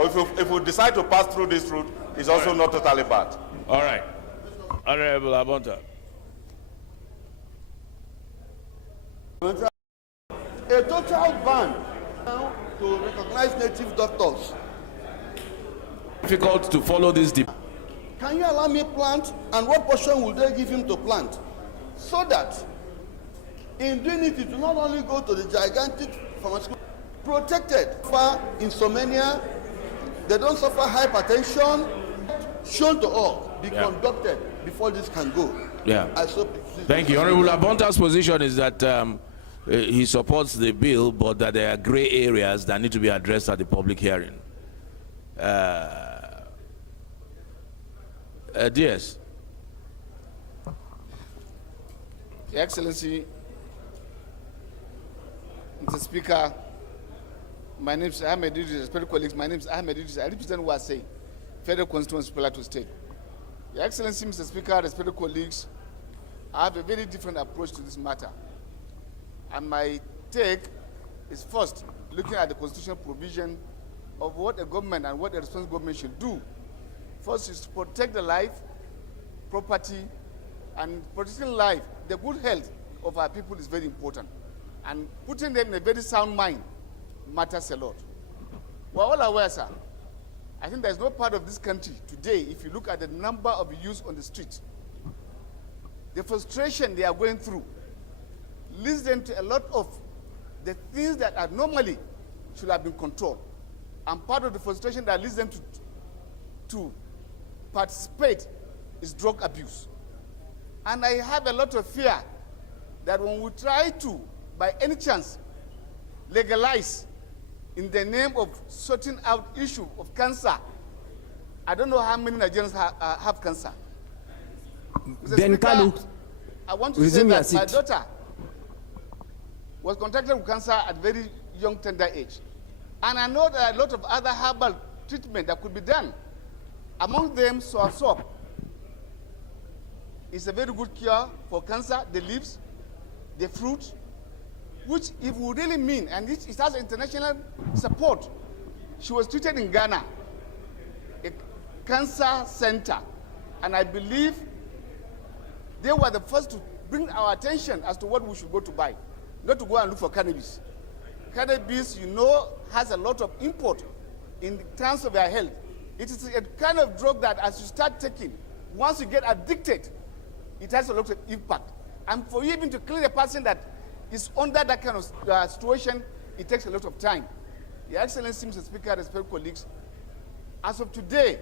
But if we decide to pass through this route, it's also not totally bad. All right. Honorable Abonta. A total ban now to recognize native doctors. Difficult to follow this. Can you allow me plant, and what portion will they give him to plant? So that in doing it, it will not only go to the gigantic pharmaceutical, protected for insomnia, they don't suffer hypertension, shown to all, be conducted before this can go. Yeah. Thank you. Honorable Abonta's position is that he supports the bill, but that there are gray areas that need to be addressed at the public hearing. DS. Your Excellency, Mr. Speaker, my name is Ahmed Idris, respected colleagues, my name is Ahmed Idris. I represent Wasai, Federal Constituency, Plateau State. Your Excellency, Mr. Speaker, respected colleagues, I have a very different approach to this matter. And my take is first looking at the constitutional provision of what a government and what a responsible government should do. First is to protect the life, property, and protecting life, the good health of our people is very important. And putting them in a very sound mind matters a lot. We're all aware, sir. I think there's no part of this country today, if you look at the number of youths on the street, the frustration they are going through leads them to a lot of the things that are normally should have been controlled. And part of the frustration that leads them to participate is drug abuse. And I have a lot of fear that when we try to, by any chance, legalize in the name of sorting out issue of cancer, I don't know how many Nigerians have cancer. Ben Kalu, I want to say that my daughter was contracted with cancer at a very young, tender age. And I know there are a lot of other herbal treatment that could be done. Among them, soursop is a very good cure for cancer, the leaves, the fruit, which if we really mean, and it has international support. She was treated in Ghana, a cancer center, and I believe they were the first to bring our attention as to what we should go to buy, not to go and look for cannabis. Cannabis, you know, has a lot of import in terms of your health. It is a kind of drug that as you start taking, once you get addicted, it has a lot of impact. And for you even to clear a person that is under that kind of situation, it takes a lot of time. Your Excellency, Mr. Speaker, respected colleagues, as of today,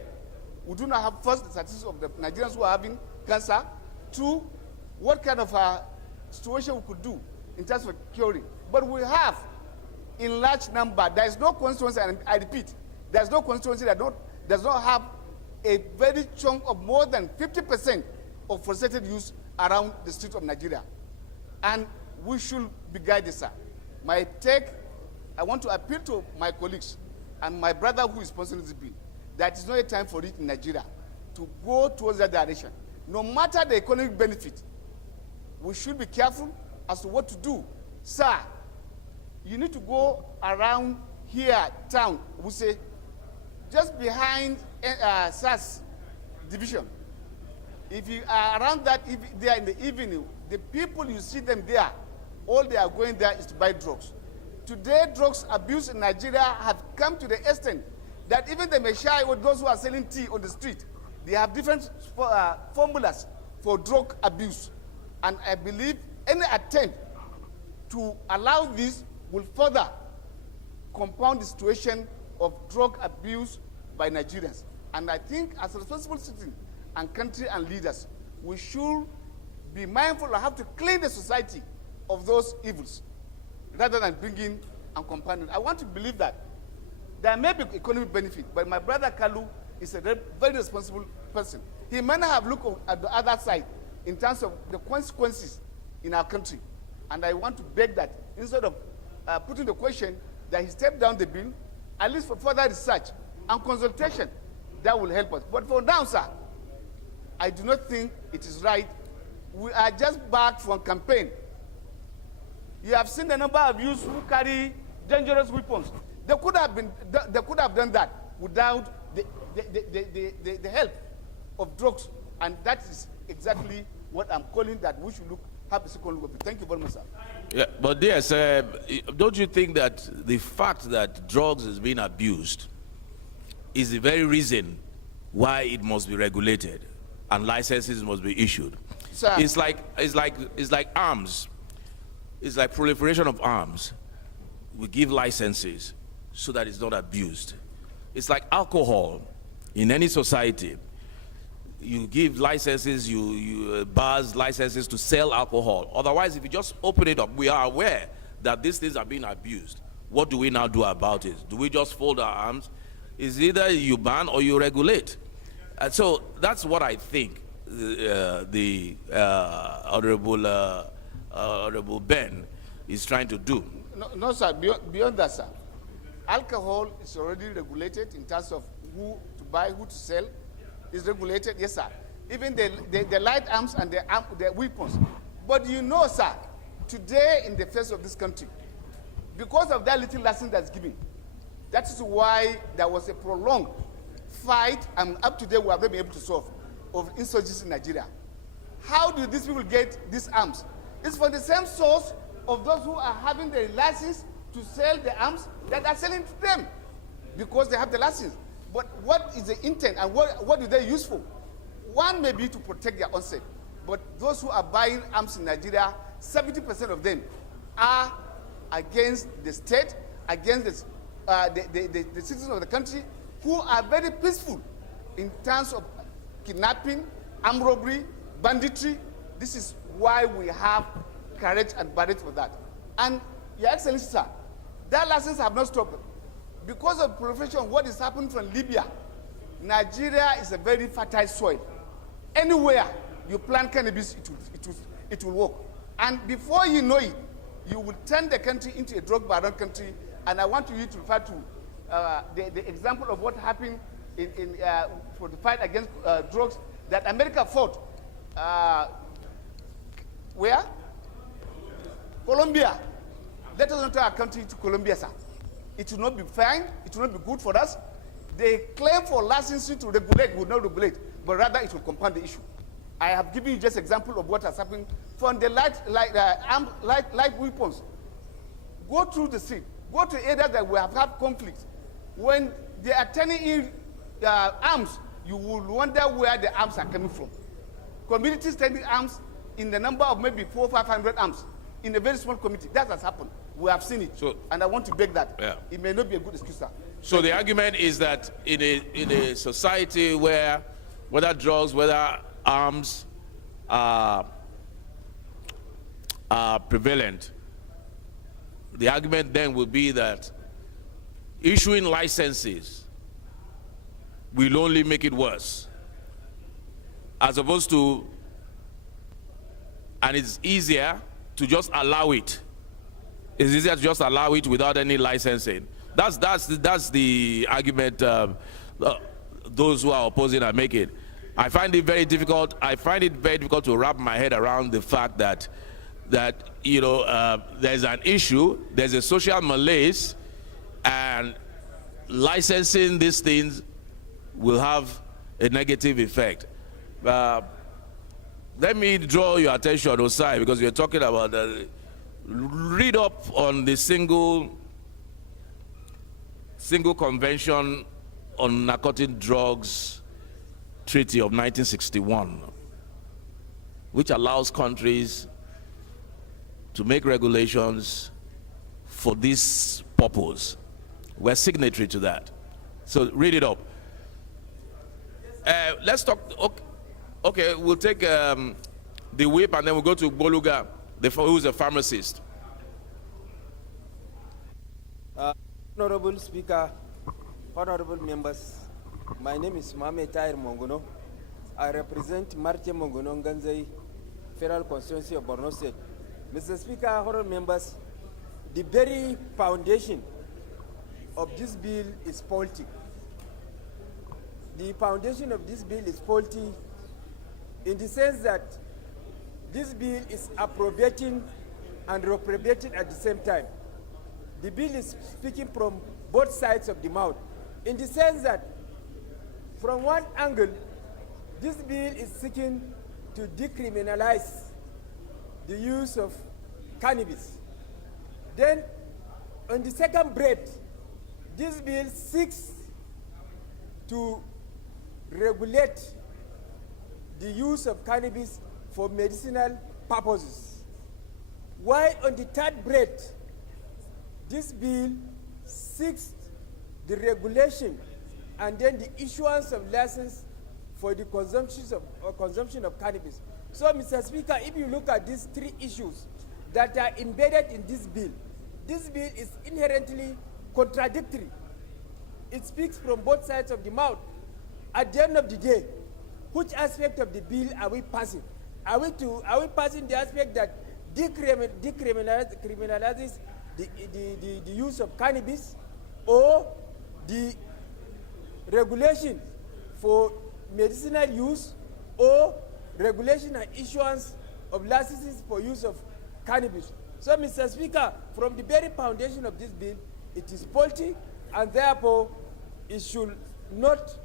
we do not have first the statistics of the Nigerians who are having cancer. Two, what kind of situation we could do in terms of curing. But we have, in large number, there is no constituency, and I repeat, there is no constituency that does not have a very chunk of more than 50% of frustrated youth around the streets of Nigeria. And we should be guided, sir. My take, I want to appeal to my colleagues and my brother who is sponsoring this bill, that it's not a time for it in Nigeria to go towards that direction. No matter the economic benefit, we should be careful as to what to do. Sir, you need to go around here, town, we say, just behind SAS division. If you are around that there in the evening, the people you see them there, all they are going there is to buy drugs. Today, drugs abuse in Nigeria have come to the extent that even the Messiah or those who are selling tea on the street, they have different formulas for drug abuse. And I believe any attempt to allow this will further compound the situation of drug abuse by Nigerians. And I think as a responsible citizen and country and leaders, we should be mindful of how to clean the society of those evils rather than bringing and compounding. I want to believe that there may be economic benefit, but my brother Kalu is a very responsible person. He may not have looked at the other side in terms of the consequences in our country. And I want to beg that instead of putting the question, that he step down the bill, at least for further research and consultation, that will help us. But for now, sir, I do not think it is right. We are just back from campaign. You have seen the number of youths who carry dangerous weapons. They could have done that without the help of drugs. And that is exactly what I'm calling that we should have a second look at it. Thank you very much, sir. Yeah, but yes, don't you think that the fact that drugs is being abused is the very reason why it must be regulated and licenses must be issued? Sir. It's like arms. It's like proliferation of arms. We give licenses so that it's not abused. It's like alcohol in any society. You give licenses, bars licenses to sell alcohol. Otherwise, if you just open it up, we are aware that these things are being abused. What do we now do about it? Do we just fold our arms? It's either you ban or you regulate. And so that's what I think the Honorable Ben is trying to do. No, sir. Beyond that, sir. Alcohol is already regulated in terms of who to buy, who to sell. Is regulated, yes, sir. Even the light arms and the weapons. But you know, sir, today in the face of this country, because of that little lesson that's given, that is why there was a prolonged fight, and up to date we have not been able to solve, of insurgency in Nigeria. How do these people get these arms? It's from the same source of those who are having the license to sell the arms that are selling to them, because they have the license. But what is the intent and what do they use for? One may be to protect their own self, but those who are buying arms in Nigeria, 70% of them are against the state, against the citizens of the country, who are very peaceful in terms of kidnapping, armed robbery, banditry. This is why we have courage and barrage for that. And Your Excellency, sir, that license have not stopped. Because of proliferation, what is happening from Libya, Nigeria is a very fertile soil. Anywhere you plant cannabis, it will work. And before you know it, you will turn the country into a drug-baron country. And I want you to refer to the example of what happened for the fight against drugs that America fought. Where? Colombia. Let us not turn our country to Colombia, sir. It will not be fine. It will not be good for us. They claim for licensing to regulate, will not regulate, but rather it will compound the issue. I have given you just example of what has happened from the light weapons. Go through the street. Go to areas that we have had conflicts. When they are turning in arms, you will wonder where the arms are coming from. Communities turning arms in the number of maybe 400 or 500 arms in a very small community. That has happened. We have seen it, and I want to beg that. Yeah. It may not be a good excuse, sir. So the argument is that in a society where whether drugs, whether arms are prevalent, the argument then will be that issuing licenses will only make it worse, as opposed to, and it's easier to just allow it. It's easier to just allow it without any licensing. That's the argument those who are opposing are making. I find it very difficult. I find it very difficult to wrap my head around the fact that there's an issue, there's a social malaise, and licensing these things will have a negative effect. Let me draw your attention, Osai, because you're talking about read up on the single convention on narcotic drugs treaty of 1961, which allows countries to make regulations for this purpose. We're signatory to that. So read it up. Let's talk. Okay, we'll take the whip and then we'll go to Boluga, who's a pharmacist. Honorable Speaker, honorable members, my name is Mohamed Tahir Mongono. I represent Marte Mongono Nganzai, Federal Constituency of Borno State. Mr. Speaker, honorable members, the very foundation of this bill is faulty. The foundation of this bill is faulty in the sense that this bill is appropriating and reprobating at the same time. The bill is speaking from both sides of the mouth. in the sense that from one angle, this bill is seeking to decriminalize the use of cannabis. Then, on the second breath, this bill seeks to regulate the use of cannabis for medicinal purposes. While on the third breath, this bill seeks the regulation and then the issuance of license for the consumption of cannabis. So, Mr. Speaker, if you look at these three issues that are embedded in this bill is inherently contradictory. It speaks from both sides of the mouth. At the end of the day, which aspect of the bill are we passing? Are we passing the aspect that decriminalizes the use of cannabis, or the regulation for medicinal use, or regulation and issuance of licenses for use of cannabis? So, Mr. Speaker, from the very foundation of this bill, it is faulty, and therefore it should not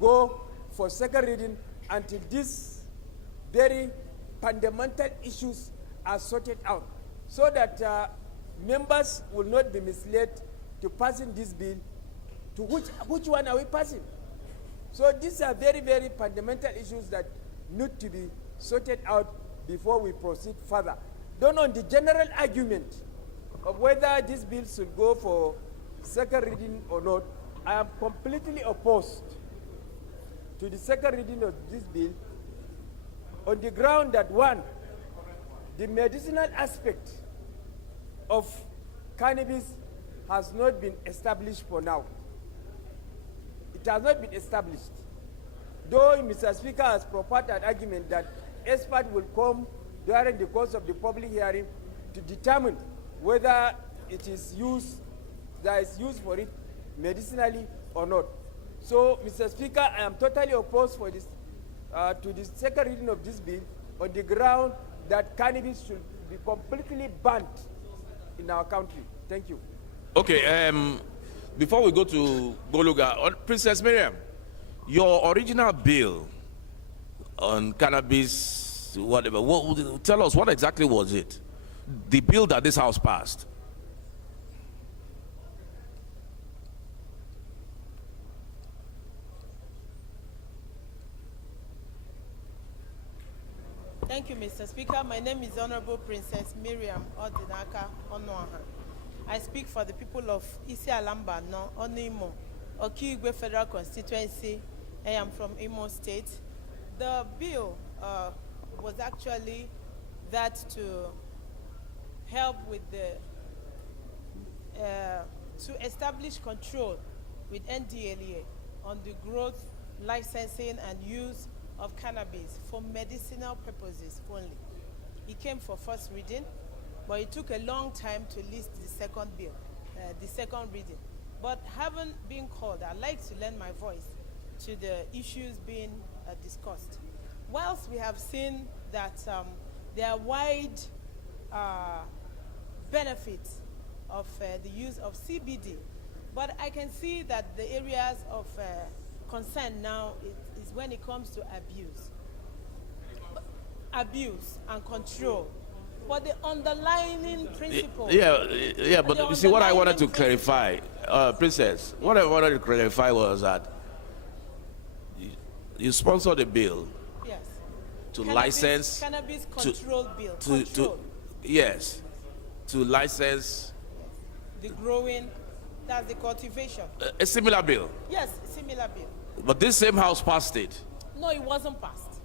go for second reading until these very fundamental issues are sorted out, so that members will not be misled to passing this bill. To which one are we passing? So these are very, very fundamental issues that need to be sorted out before we proceed further. Then on the general argument of whether this bill should go for second reading or not, I am completely opposed to the second reading of this bill on the ground that, one, the medicinal aspect of cannabis has not been established for now. It has not been established. Though Mr. Speaker has proposed an argument that experts will come during the course of the public hearing to determine whether it is used, there is use for it medicinally or not. So, Mr. Speaker, I am totally opposed for this, to the second reading of this bill on the ground that cannabis should be completely banned in our country. Thank you. Okay, before we go to Goluga, Princess Miriam, your original bill on cannabis, whatever, tell us, what exactly was it? The bill that this House passed. Thank you, Mr. Speaker. My name is Honorable Princess Miriam Odinaka Onoaha. I speak for the people of Isi Alamba, no Onimo, Okigwe Federal Constituency. I am from Imo State. The bill was actually that to help with the to establish control with NDLEA on the growth, licensing, and use of cannabis for medicinal purposes only. It came for first reading, but it took a long time to list the second bill, the second reading. But having been called, I'd like to lend my voice to the issues being discussed. Whilst we have seen that there are wide benefits of the use of CBD, but I can see that the areas of concern now is when it comes to abuse and control. But the underlying principle. Yeah, but you see, what I wanted to clarify, Princess, what I wanted to clarify was that you sponsored a bill. Yes. To license. Cannabis control bill. Yes. To license. The growing, that's the cultivation. A similar bill. Yes, similar bill. But this same House passed it. No, it wasn't passed.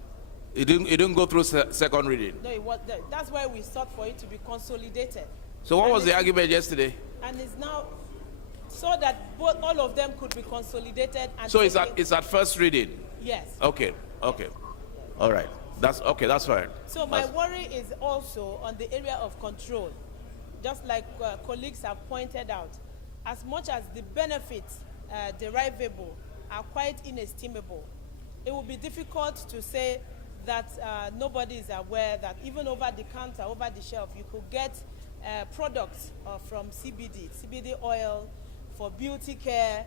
It didn't go through second reading. No, it was. That's why we sought for it to be consolidated. So what was the argument yesterday? And it's now so that all of them could be consolidated. And so it's at first reading. Yes. Okay. All right. That's okay. That's fine. So my worry is also on the area of control, just like colleagues have pointed out. As much as the benefits derivable are quite inestimable, it will be difficult to say that nobody is aware that even over the counter, over the shelf, you could get products from CBD oil for beauty care,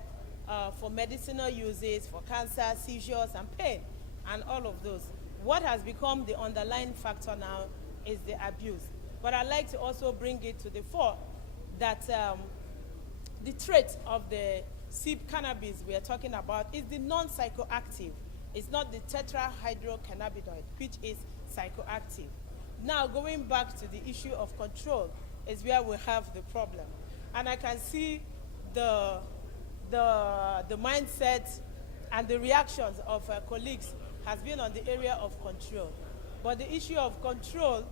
for medicinal uses, for cancer, seizures, and pain, and all of those. What has become the underlying factor now is the abuse. But I'd like to also bring it to the fore that the trait of the SIP cannabis we are talking about is the non-psychoactive. It's not the tetrahydrocannabinoid, which is psychoactive. Now, going back to the issue of control is where we have the problem. And I can see the mindset and the reactions of colleagues has been on the area of control. But the issue of control,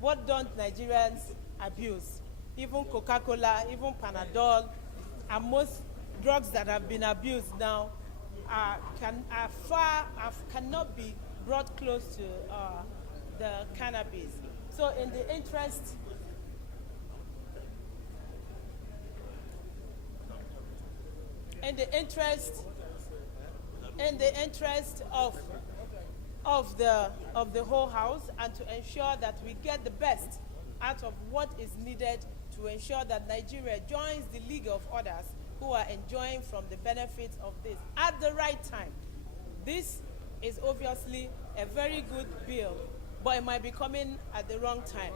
what don't Nigerians abuse? Even Coca-Cola, even Panadol, and most drugs that have been abused now cannot be brought close to the cannabis. So in the interest of the whole house, and to ensure that we get the best out of what is needed to ensure that Nigeria joins the league of others who are enjoying from the benefits of this at the right time. This is obviously a very good bill, but it might be coming at the wrong time.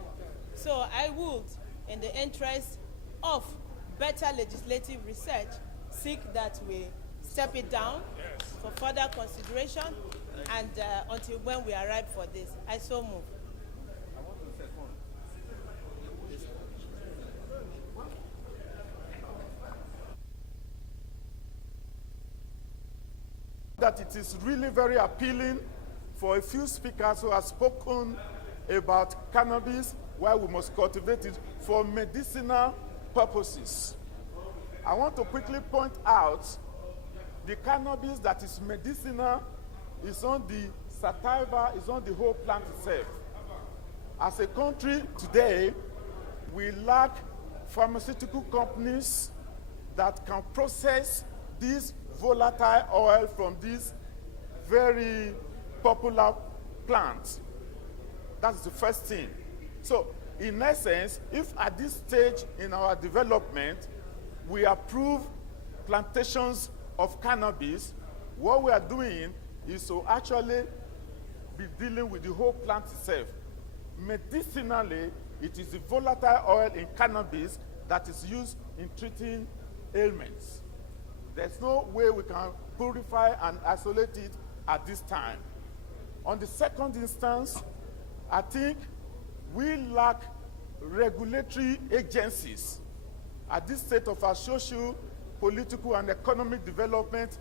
So I would, in the interest of better legislative research, seek that we step it down for further consideration, and until when we arrive for this. I so move. That it is really very appealing for a few speakers who have spoken about cannabis, why we must cultivate it for medicinal purposes. I want to quickly point out the cannabis that is medicinal is on the sativa, is on the whole plant itself. As a country today, we lack pharmaceutical companies that can process this volatile oil from these very popular plants. That's the first thing. So, in essence, if at this stage in our development, we approve plantations of cannabis, what we are doing is to actually be dealing with the whole plant itself. Medicinally, it is the volatile oil in cannabis that is used in treating ailments. There's no way we can purify and isolate it at this time. On the second instance, I think we lack regulatory agencies at this state of our social, political, and economic development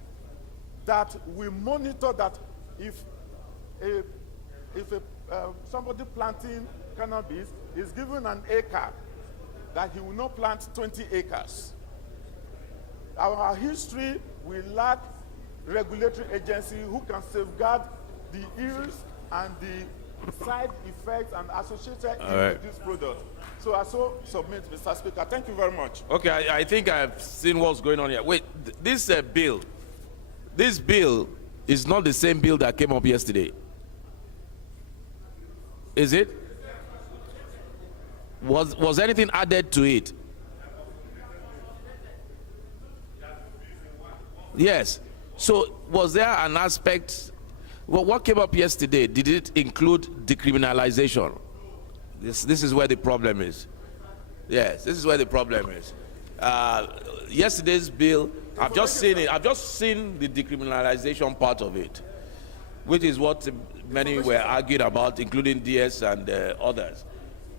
that will monitor that if somebody planting cannabis is given an acre, that he will not plant 20 acres. Our history will lack regulatory agency who can safeguard the ills and the side effects and associated ills with this product. So I so submit, Mr. Speaker. Thank you very much. Okay, I think I've seen what's going on here. Wait, this bill is not the same bill that came up yesterday. Is it? Was anything added to it? Yes. So was there an aspect, well, what came up yesterday, did it include decriminalization? This is where the problem is. Yes, this is where the problem is. Yesterday's bill, I've just seen it. I've just seen the decriminalization part of it, which is what many were arguing about, including DS and others.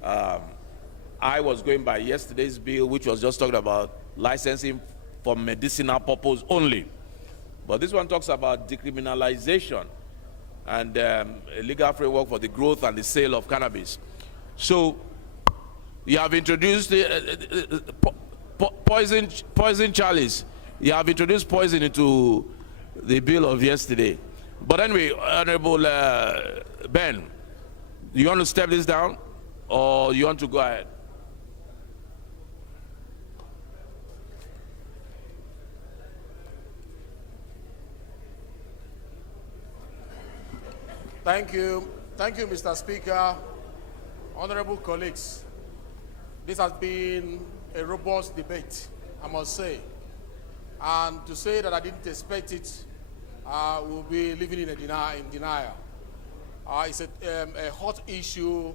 I was going by yesterday's bill, which was just talking about licensing for medicinal purpose only. But this one talks about decriminalization and a legal framework for the growth and the sale of cannabis. So you have introduced poison chalice. You have introduced poison into the bill of yesterday. But anyway, Honorable Ben, you want to step this down or you want to go ahead? Thank you, Mr. Speaker. Honorable colleagues, this has been a robust debate, I must say. And to say that I didn't expect it will be living in denial. It's a hot issue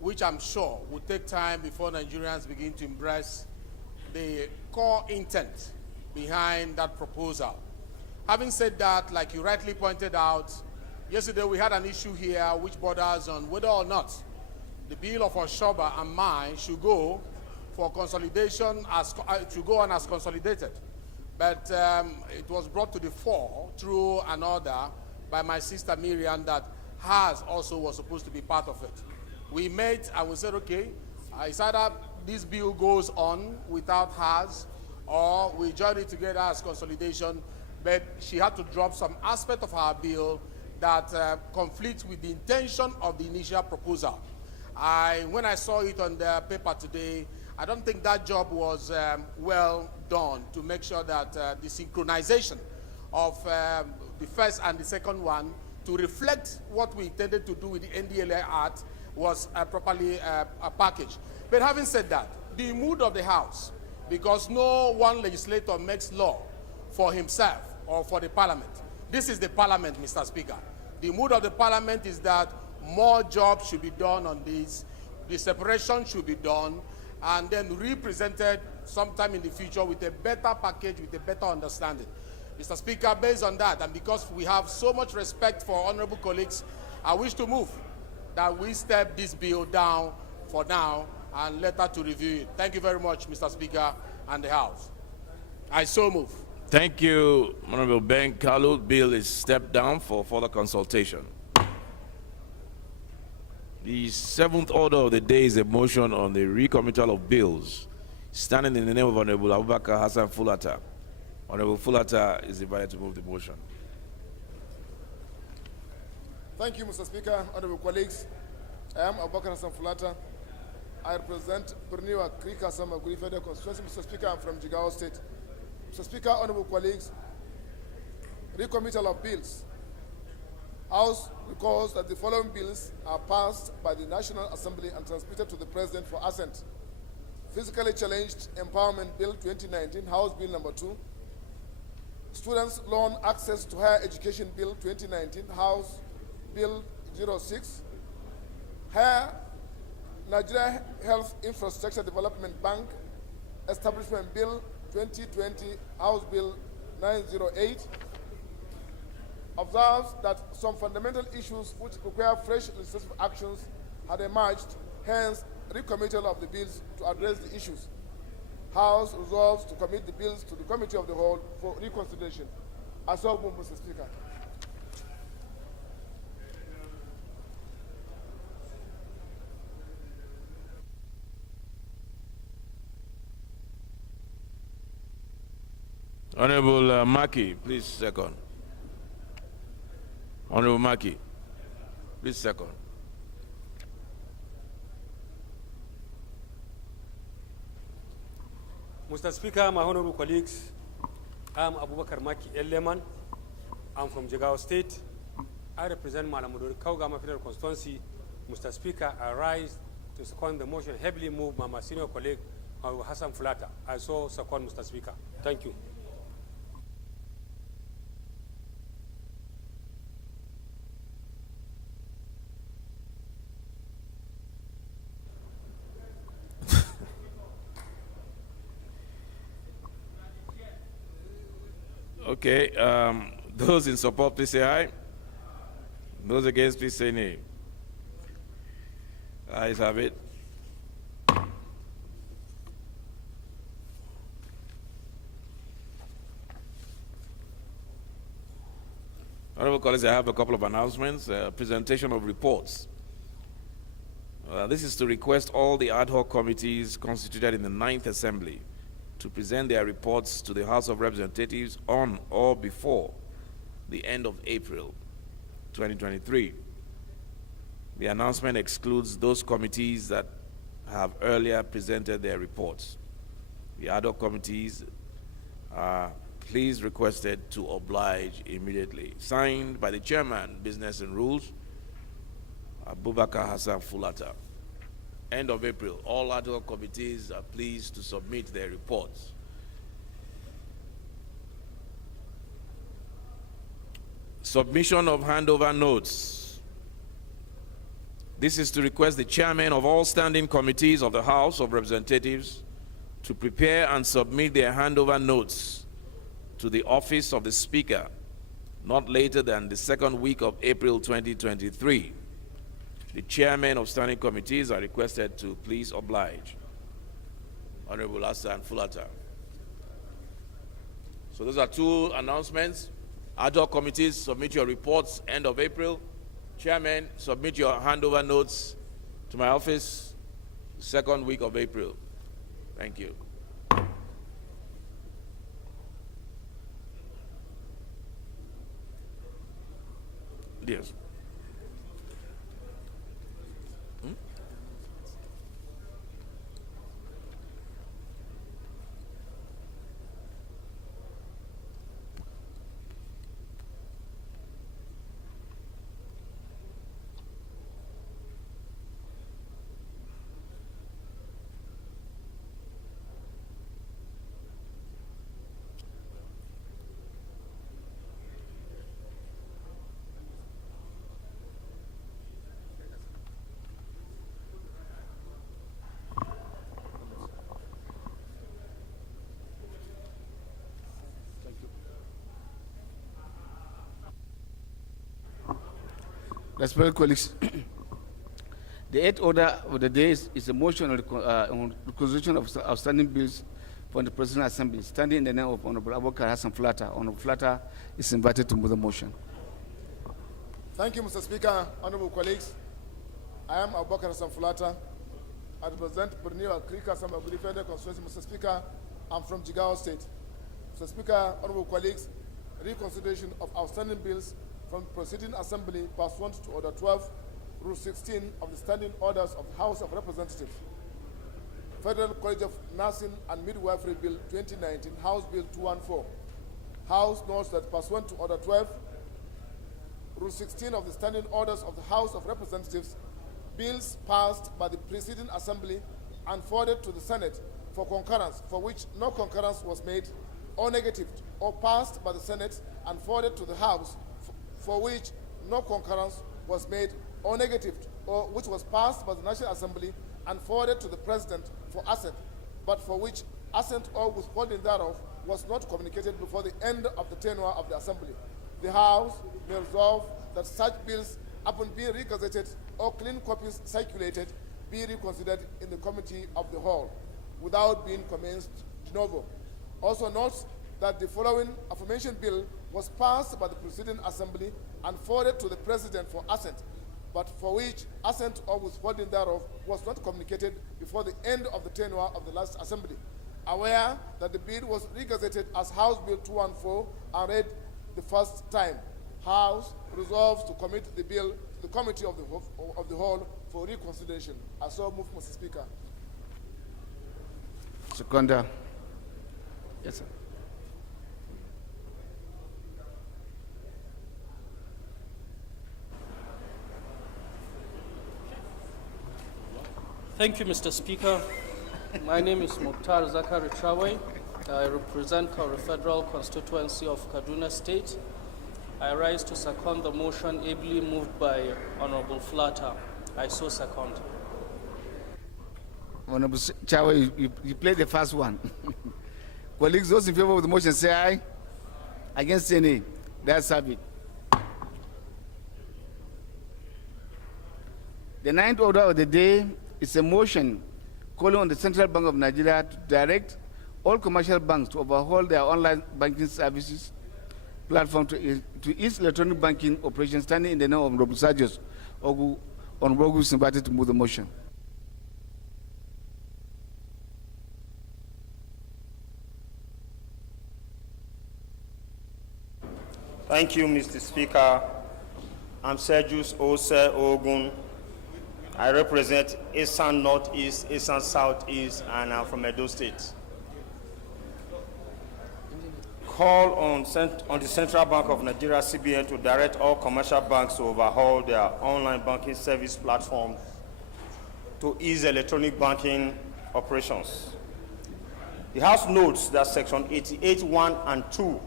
which I'm sure will take time before Nigerians begin to embrace the core intent behind that proposal. Having said that, like you rightly pointed out, yesterday we had an issue here which borders on whether or not the bill of Oshoba and mine should go for consolidation, to go on as consolidated. But it was brought to the fore through an order by my sister Miriam that hers also was supposed to be part of it. We met and we said, okay, it's either this bill goes on without hers or we join it together as consolidation, but she had to drop some aspect of her bill that conflicts with the intention of the initial proposal. When I saw it on the paper today, I don't think that job was well done to make sure that the synchronization of the first and the second one to reflect what we intended to do with the NDLA Act was properly packaged. But having said that, the mood of the House, because no one legislator makes law for himself or for the Parliament. This is the Parliament, Mr. Speaker. The mood of the Parliament is that more jobs should be done on this, the separation should be done, and then represented sometime in the future with a better package, with a better understanding. Mr. Speaker, based on that, and because we have so much respect for honorable colleagues, I wish to move that we step this bill down for now and later to review it. Thank you very much, Mr. Speaker and the House. I so move. Thank you, Honorable Ben Kalu. Bill is stepped down for further consultation. The seventh order of the day is a motion on the recommittal of bills, standing in the name of Honorable Abubakar Hassan Fulata. Honorable Fulata is invited to move the motion. Thank you, Mr. Speaker, honorable colleagues. I am Abubakar Hassan Fulata. I represent Perniwa Krika Samaguri Federal Constituency. Mr. Speaker, I'm from Jigawa State. Mr. Speaker, honorable colleagues, recommittal of bills. House recalls that the following bills are passed by the National Assembly and transmitted to the President for assent. Physically Challenged Empowerment Bill 2019, House Bill number 2. Students Loan Access to Higher Education Bill 2019, House Bill 06. Nigeria Health Infrastructure Development Bank Establishment Bill 2020, House Bill 908. Observes that some fundamental issues which require fresh legislative actions had emerged, hence recommittal of the bills to address the issues. House resolves to commit the bills to the Committee of the Whole for reconsideration. I so move, Mr. Speaker. Honorable Maki, please second. Honorable Maki, please second. Mr. Speaker, my honorable colleagues, I'm Abubakar Maki Eleman. I'm from Jigawa State. I represent Malamudori Kaugama Federal Constituency. Mr. Speaker, I rise to second the motion heavily moved by my senior colleague, Honorable Hassan Fulata. I so second, Mr. Speaker. Thank you. Okay, those in support, please say aye. Those against, please say nay. Ayes have it. Honorable colleagues, I have a couple of announcements. Presentation of reports. This is to request all the ad hoc committees constituted in the 9th Assembly to present their reports to the House of Representatives on or before the end of April 2023. The announcement excludes those committees that have earlier presented their reports. The ad hoc committees are please requested to oblige immediately. Signed by the Chairman, Business and Rules, Abubakar Hassan Fulata. End of April, all ad hoc committees are pleased to submit their reports. Submission of handover notes. This is to request the chairman of all standing committees of the House of Representatives to prepare and submit their handover notes to the office of the Speaker not later than the second week of April 2023. The chairmen of standing committees are requested to please oblige. Honorable Asa and Fulata. So those are two announcements. Ad hoc committees, submit your reports end of April. Chairman, submit your handover notes to my office second week of April. Thank you. Yes. Respected colleagues, the eighth order of the day is a motion on reconsideration of outstanding bills from the President Assembly. Standing in the name of Honorable Abubakar Hassan Fulata, Honorable Fulata is invited to move the motion. Thank you, Mr. Speaker. Honorable colleagues, I am Abubakar Hassan Fulata. I represent Borneo Krika Samaguri Federal Constituency. Mr. Speaker, I'm from Jigawa State. Mr. Speaker, honorable colleagues, reconsideration of outstanding bills from Proceeding Assembly pursuant to Order 12, Rule 16 of the Standing Orders of the House of Representatives. Federal College of Nursing and Midwifery Bill 2019, House Bill 214. House notes that pursuant to Order 12, Rule 16 of the Standing Orders of the House of Representatives, bills passed by the preceding Assembly and forwarded to the Senate for concurrence, for which no concurrence was made, or negatived, or passed by the Senate and forwarded to the House, for which no concurrence was made, or negatived, or which was passed by the National Assembly and forwarded to the President for assent, but for which assent or withholding thereof was not communicated before the end of the tenure of the Assembly. The House may resolve that such bills, upon being regazetted or clean copies circulated, be reconsidered in the Committee of the Whole, without being commenced de novo. Also notes that the following aforementioned bill was passed by the preceding Assembly and forwarded to the President for assent, but for which assent or withholding thereof was not communicated before the end of the tenure of the last Assembly. Aware that the bill was regazetted as House Bill 214 and read the first time, House resolves to commit the bill to the Committee of the Whole for reconsideration. I so move, Mr. Speaker. Seconder. Yes, sir. Thank you, Mr. Speaker. My name is Mukhtar Zakari Trawe. I represent our federal constituency of Kaduna State. I rise to second the motion ably moved by Honorable Fulata. I so second. Honorable Trawe, you played the first one. Colleagues, those in favor of the motion say aye. Against say nay. That's it. The ninth order of the day is a motion calling on the Central Bank of Nigeria to direct all commercial banks to overhaul their online banking services platform to ease electronic banking operations. Standing in the name of Honorable Sajos Ogu, Honorable is invited to move the motion. Thank you, Mr. Speaker. I'm Sergius Ose Ogun. I represent Eastern Northeast, Eastern Southeast, and I'm from Edo State. Call on the Central Bank of Nigeria, CBN, to direct all commercial banks to overhaul their online banking service platform to ease electronic banking operations. The House notes that Section 88(1) and 2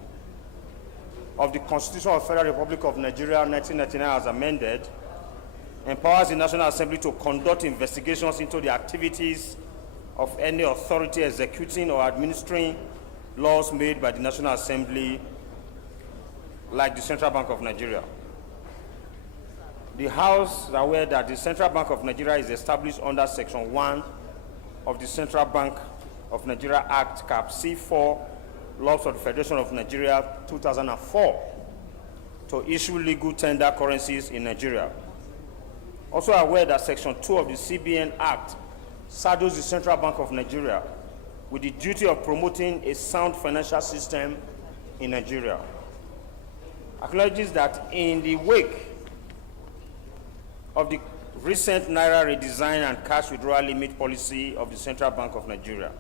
of the Constitution of the Federal Republic of Nigeria 1999 as amended empowers the National Assembly to conduct investigations into the activities of any authority executing or administering laws made by the National Assembly, like the Central Bank of Nigeria. The House is aware that the Central Bank of Nigeria is established under Section 1 of the Central Bank of Nigeria Act, Cap C4, Laws of the Federation of Nigeria 2004, to issue legal tender currencies in Nigeria. Also aware that Section 2 of the CBN Act saddles the Central Bank of Nigeria with the duty of promoting a sound financial system in Nigeria. Acknowledges that in the wake of the recent Naira redesign and cash withdrawal limit policy of the Central Bank of Nigeria,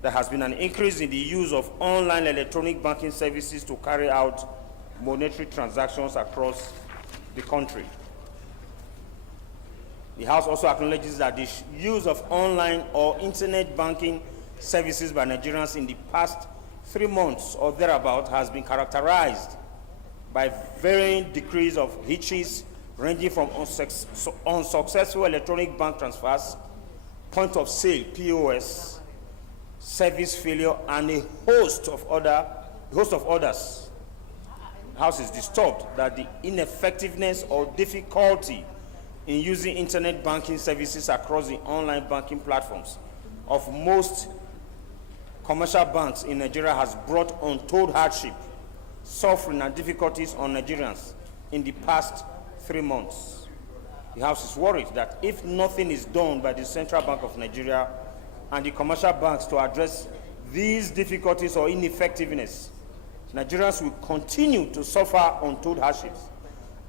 there has been an increase in the use of online electronic banking services to carry out monetary transactions across the country. The House also acknowledges that the use of online or internet banking services by Nigerians in the past 3 months or thereabout has been characterized by varying degrees of hitches ranging from unsuccessful electronic bank transfers, point of sale, POS, service failure, and a host of others. The House is disturbed that the ineffectiveness or difficulty in using internet banking services across the online banking platforms of most commercial banks in Nigeria has brought untold hardship, suffering, and difficulties on Nigerians in the past 3 months. The House is worried that if nothing is done by the Central Bank of Nigeria and the commercial banks to address these difficulties or ineffectiveness, Nigerians will continue to suffer untold hardships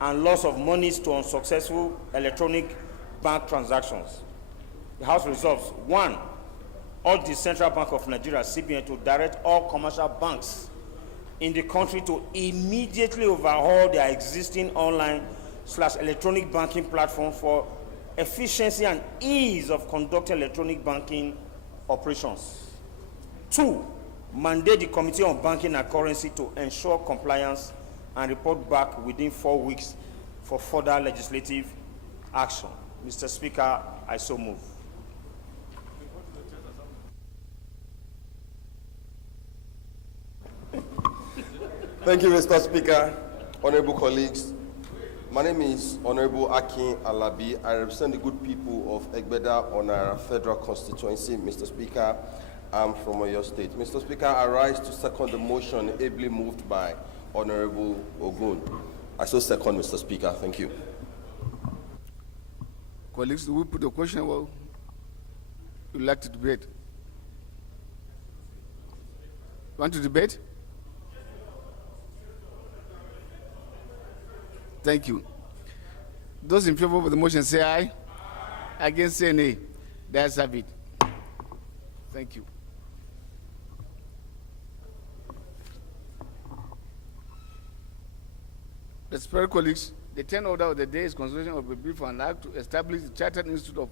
and loss of monies to unsuccessful electronic bank transactions. The House resolves, 1, urge the Central Bank of Nigeria, CBN, to direct all commercial banks in the country to immediately overhaul their existing online/electronic banking platform for efficiency and ease of conducting electronic banking operations. 2, mandate the Committee on Banking and Currency to ensure compliance and report back within 4 weeks for further legislative action. Mr. Speaker, I so move. Thank you, Mr. Speaker. Honorable colleagues, my name is Honorable Akin Alabi. I represent the good people of Egbeda on our federal constituency. Mr. Speaker, I'm from Oyo State. Mr. Speaker, I rise to second the motion ably moved by Honorable Ogun. I so second, Mr. Speaker. Thank you. Colleagues, do we put the question? Well, you'd like to debate? Want to debate? Thank you. Those in favor of the motion say aye. Against say nay. That's have it. Thank you. Respected colleagues, the 10th order of the day is consideration of a bill for an act to establish the Chartered Institute of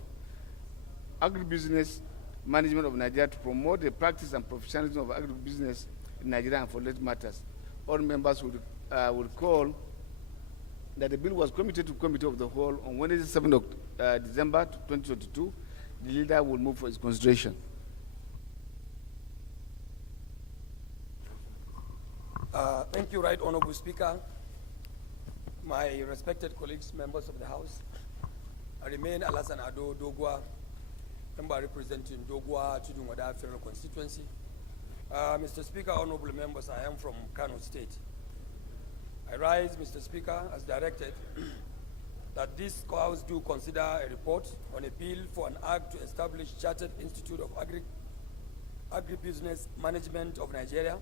Agribusiness Management of Nigeria to promote the practice and professionalism of agribusiness in Nigeria and for related matters. All members will call that the bill was committed to Committee of the Whole on Wednesday, 7th of December 2022. The leader will move for its consideration. Thank you, Right Honorable Speaker. My respected colleagues, members of the House, I remain Alasan Ado Dogwa, member representing Dogwa Chudunwada Federal Constituency. Mr. Speaker, honorable members, I am from Kano State. I rise, Mr. Speaker, as directed, that this House do consider a report on a bill for an act to establish Chartered Institute of Agribusiness Management of Nigeria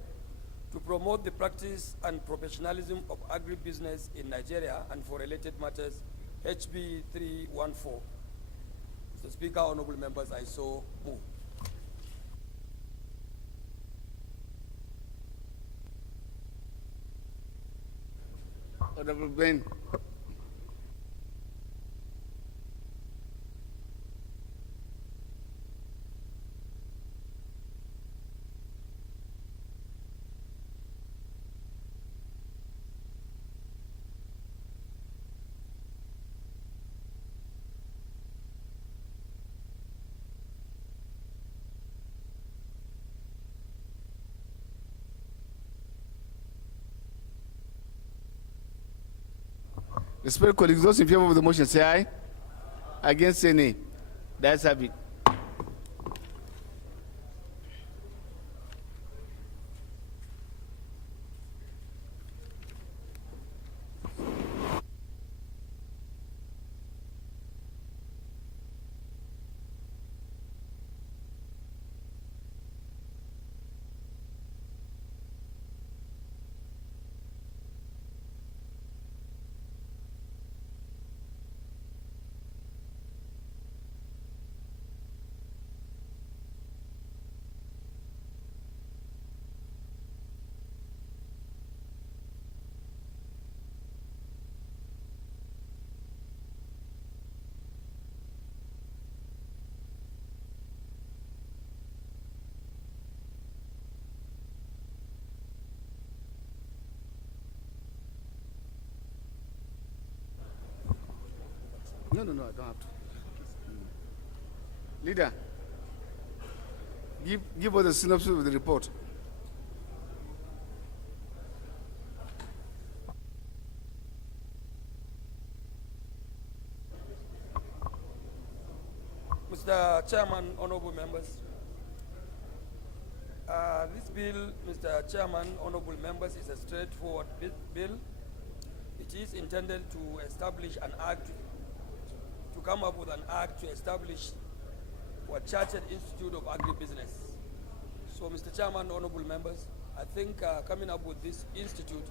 to promote the practice and professionalism of agribusiness in Nigeria and for related matters, HB 314. Mr. Speaker, honorable members, I so move. Honorable Ben. Respected colleagues, those in favor of the motion say aye. Against say nay. The ayes have it. No, I don't have to. Leader, give us a synopsis of the report. Mr. Chairman, honorable members, this bill, Mr. Chairman, honorable members, is a straightforward bill. It is intended to establish an act, to come up with an act to establish a chartered institute of agribusiness. So, Mr. Chairman, honorable members, I think coming up with this institute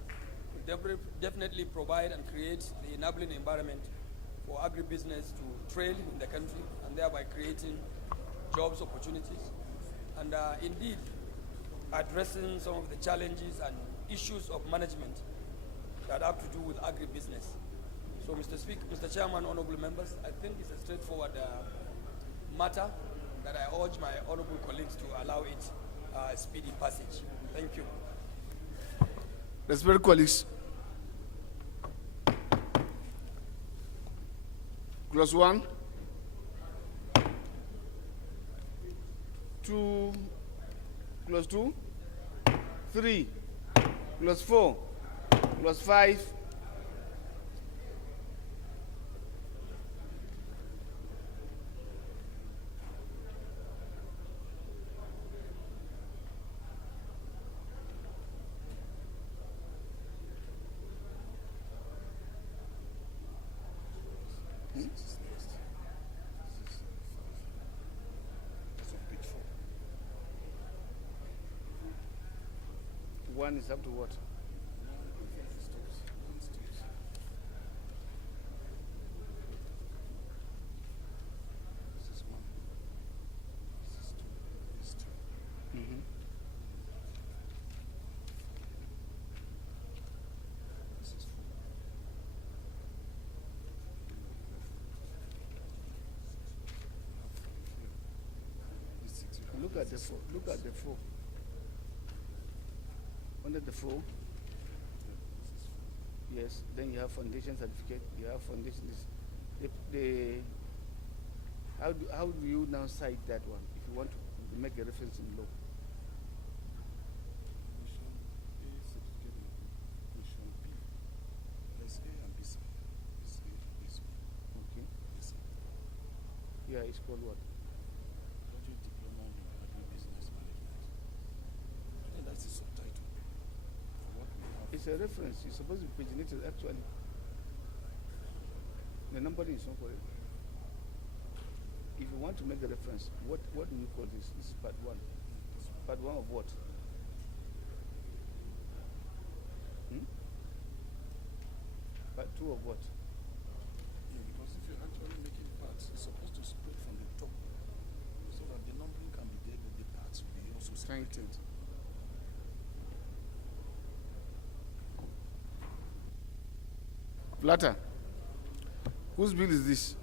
will definitely provide and create the enabling environment for agribusiness to trade in the country and thereby creating jobs opportunities and indeed addressing some of the challenges and issues of management that have to do with agribusiness. So, Mr. Chairman, honorable members, I think it's a straightforward matter that I urge my honorable colleagues to allow it speedy passage. Thank you. Respected colleagues, clause 1, 2, clause 2, 3, clause 4, clause 5, one is up to what? Look at the four. Look at the four. Under the four, yes. Then you have foundation certificate. You have foundation. How do you now cite that one if you want to make a reference in law? Okay. Yeah, it's called what? It's a reference. It's supposed to be paginated actually. The numbering is not correct. If you want to make a reference, what do you call this? This is part 1. Part 1 of what? Part 2 of what? Yeah, because if you're actually making parts, it's supposed to spread from the top so that the numbering can be there, but the parts will be also separated. Flatter. Whose bill is this?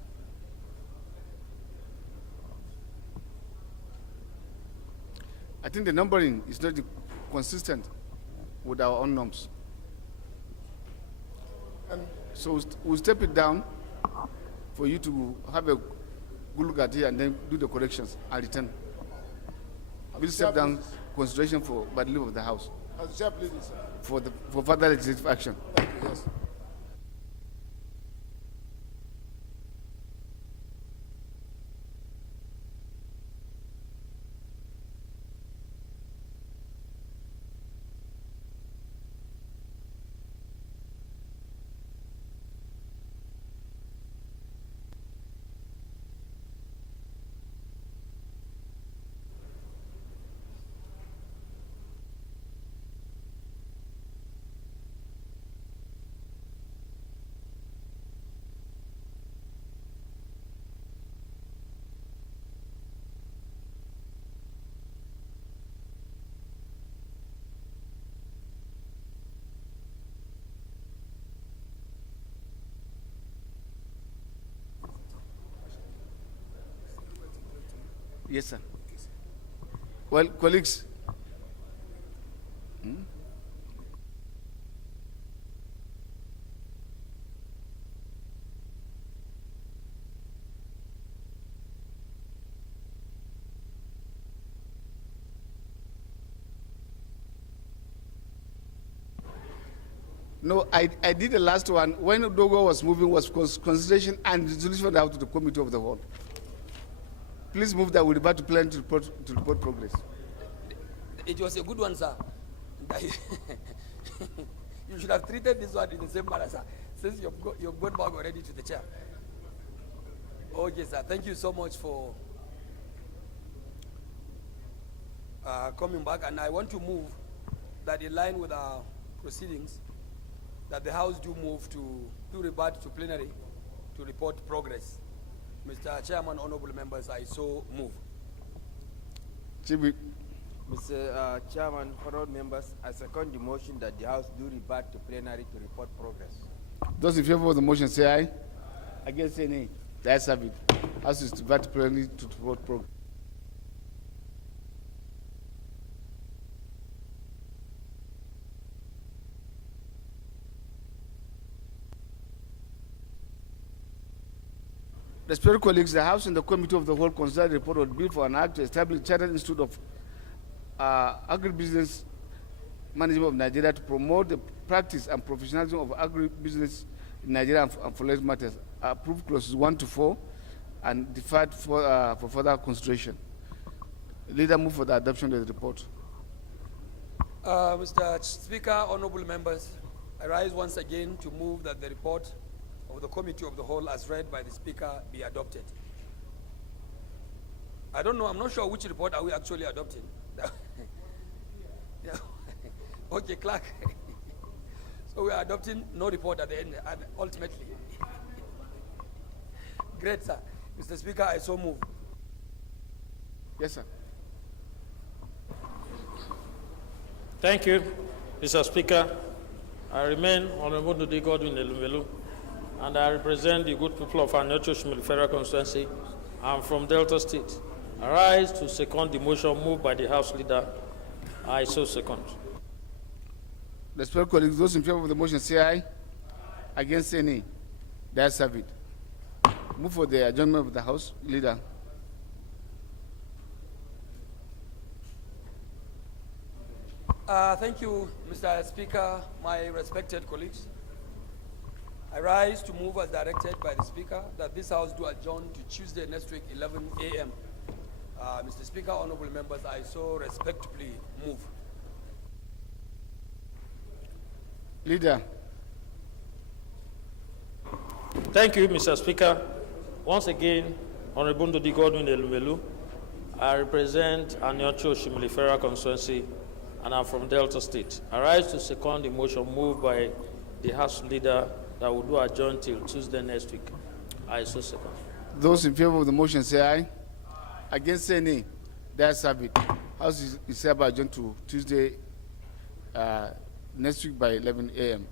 I think the numbering is not consistent with our own norms. So we'll step it down for you to have a good look at it and then do the corrections and return. We'll step down consideration for by the leave of the House. As the chair pleases, sir. For further legislative action. Thank you, yes. Yes, sir. Well, colleagues. No, I did the last one. When Dogo was moving, was consideration and resolution out to the committee of the whole. Please move that we revert to plan to report progress. It was a good one, sir. You should have treated this one in the same manner, sir, since you've gone back already to the chair. Okay, sir. Thank you so much for coming back. And I want to move that in line with our proceedings, that the House do move to revert to plenary to report progress. Mr. Chairman, honorable members, I so move. Mr. Chairman, honorable members, I second the motion that the House do revert to plenary to report progress. Those in favor of the motion say aye. Against say nay. The ayes have it. House is to revert to plenary to report progress. Respected colleagues, the House and the Committee of the Whole consider the report on bill for an act to establish a Chartered Institute of Agribusiness Management of Nigeria to promote the practice and professionalism of agribusiness in Nigeria and for related matters. Approved clauses 1 to 4 and deferred for further consideration. Leader, move for the adoption of the report. Mr. Speaker, honorable members, I rise once again to move that the report of the Committee of the Whole as read by the Speaker be adopted. I don't know, I'm not sure which report are we actually adopting. Yeah. Okay, clerk. So we are adopting no report at the end, and ultimately. Great, sir. Mr. Speaker, I so move. Yes, sir. Thank you, Mr. Speaker. I remain Honorable Ndudi Godwin Elumelu, and I represent the good people of Anyocho Shimili Federal Constituency. I'm from Delta State. I rise to second the motion moved by the House Leader. I so second. Respected colleagues, those in favor of the motion say aye. Against say nay. The ayes have it. Move for the adjournment of the House. Leader. Thank you, Mr. Speaker, my respected colleagues. I rise to move as directed by the Speaker that this House do adjourn to Tuesday next week, 11 a.m. Mr. Speaker, honorable members, I so respectfully move. Leader. Thank you, Mr. Speaker. Once again, Honorable Ndudi Godwin Elumelu. I represent Anyocho Shimili Federal Constituency, and I'm from Delta State. I rise to second the motion moved by the House Leader that will do adjourn till Tuesday next week. I so second. Those in favor of the motion say aye. Against say nay. The ayes have it. House is hereby adjourned to Tuesday next week by 11 a.m.